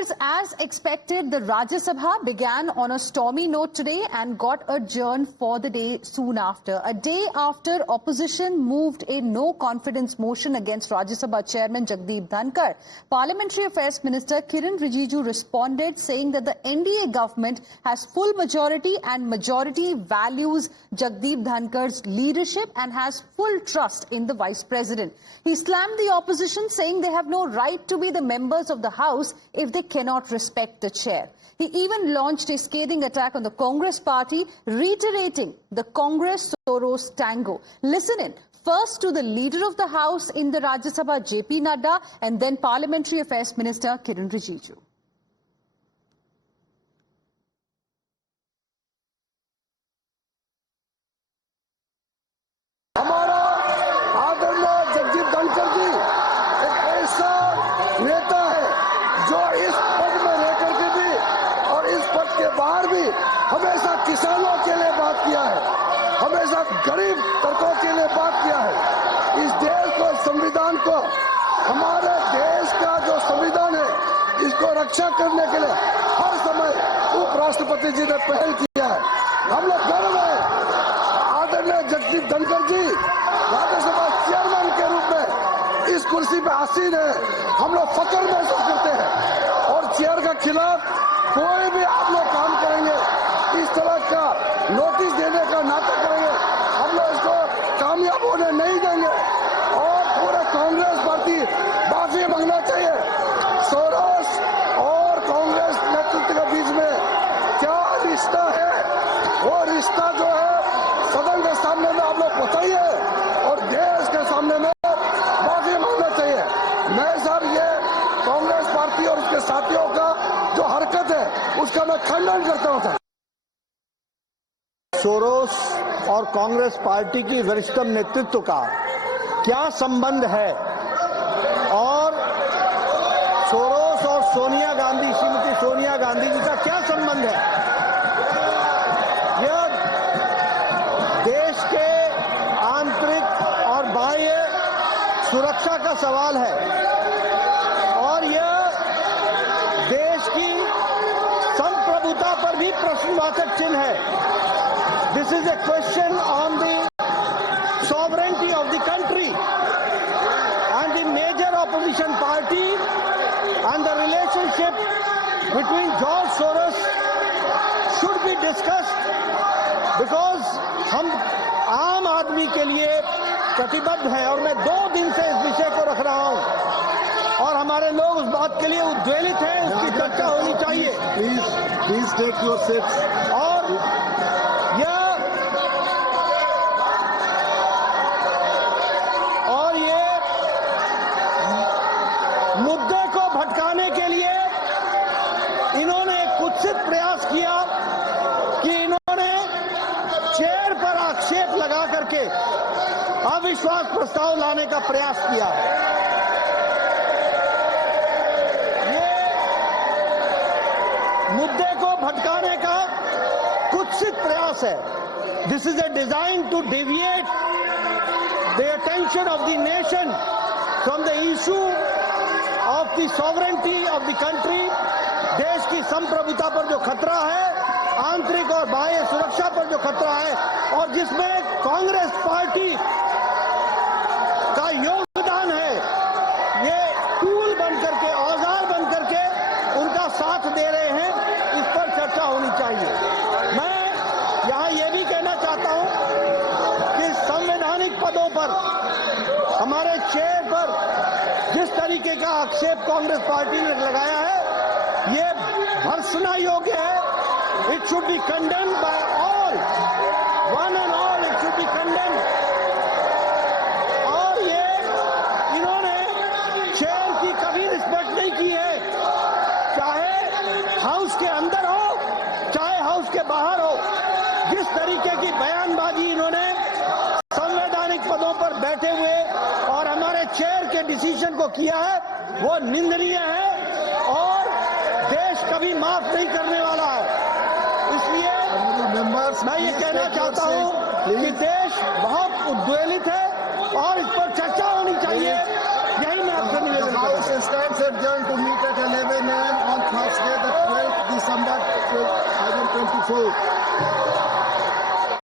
Viewers, as expected, the Rajya Sabha began on a stormy note today and got adjourned for the day soon after. A day after opposition moved a no-confidence motion against Rajya Sabha Chairman Jagdeep Dhankar, Parliamentary Affairs Minister Kiren Rijiju responded saying that the NDA government has full majority and majority values Jagdeep Dhankar's leadership and has full trust in the Vice President. He slammed the opposition, saying they have no right to be the members of the House if they cannot respect the chair. He even launched a scathing attack on the Congress party, reiterating the Congress Soros tango. Listen in. First to the leader of the House in the Rajya Sabha, JP Nadda, and then Parliamentary Affairs Minister Kiren Rijiju. नेता है जो इस पद में रह करके भी और इस पद के बाहर भी हमेशा किसानों के लिए बात किया है, हमेशा गरीब तबकों के लिए बात किया है। इस देश को, संविधान को, हमारे देश का जो संविधान है, इसको रक्षा करने के लिए हर समय उपराष्ट्रपति जी ने पहल किया है। हम लोग गर्व है आदरणीय जगदीप धनखड़ जी राज्यसभा चेयरमैन के रूप में इस कुर्सी पे आसीन है। हम लोग फख्र महसूस करते हैं और चेयर के खिलाफ कोई भी आप लोग काम करेंगे, इस तरह का नोटिस देने का नाटक करेंगे, हम लोग इसको कामयाब होने नहीं देंगे और पूरे कांग्रेस पार्टी माफी मांगना चाहिए। सोरोस और कांग्रेस नेतृत्व के बीच में क्या रिश्ता है, वो रिश्ता जो है सदन के सामने में आप लोग बताइए और देश के सामने में माफी मांगना चाहिए। मैं साहब ये कांग्रेस पार्टी और उसके साथियों का जो हरकत है उसका मैं खंडन करता हूं सर। सोरोस और कांग्रेस पार्टी की वरिष्ठतम नेतृत्व का क्या संबंध है और सोरोस और सोनिया गांधी, श्रीमती सोनिया गांधी जी का क्या संबंध है, यह देश के आंतरिक और बाह्य सुरक्षा का सवाल है और यह देश की संप्रभुता पर भी प्रश्नवाचक चिन्ह है। This is A question on the sovereignty of the country and the major opposition party and the relationship between George Soros should be discussed because हम आम आदमी के लिए प्रतिबद्ध है और मैं 2 दिन से इस विषय को रख रहा हूं और हमारे लोग उस बात के लिए उद्वेलित हैं, उसकी चर्चा होनी चाहिए। Please take your seats. और ये मुद्दे को भटकाने के लिए इन्होंने कुत्सित प्रयास किया कि इन्होंने चेयर पर आक्षेप लगा करके अविश्वास प्रस्ताव लाने का प्रयास किया है। ये मुद्दे को भटकाने का कुत्सित प्रयास है। This is a design to deviate the attention of the nation from the issue of the sovereignty of the country. देश की संप्रभुता पर जो खतरा है, आंतरिक और बाह्य सुरक्षा पर जो खतरा है और जिसमें कांग्रेस पार्टी का योगदान है, ये टूल बन करके, औजार बन करके उनका साथ दे रहे हैं, इस पर चर्चा होनी चाहिए। मैं यहां ये भी कहना चाहता हूं कि संवैधानिक पदों पर हमारे चेयर पर जिस तरीके का आक्षेप कांग्रेस पार्टी ने लगाया है, ये भर्त्सना योग्य है। It should be condemned by all, one and all, it should be condemned. और ये इन्होंने चेयर की कभी रिस्पेक्ट नहीं की है, चाहे हाउस के अंदर हो चाहे हाउस के बाहर हो। जिस तरीके की बयानबाजी इन्होंने संवैधानिक पदों पर बैठे हुए और हमारे चेयर के डिसीजन को किया है, वो निंदनीय है और देश कभी माफ नहीं करने वाला है। इसलिए मैं ये कहना चाहता हूं कि देश बहुत उद्वेलित है और इस पर चर्चा होनी चाहिए। यही मैं आपसे निवेदन करता हूं। Saturday, the 12th December 2024.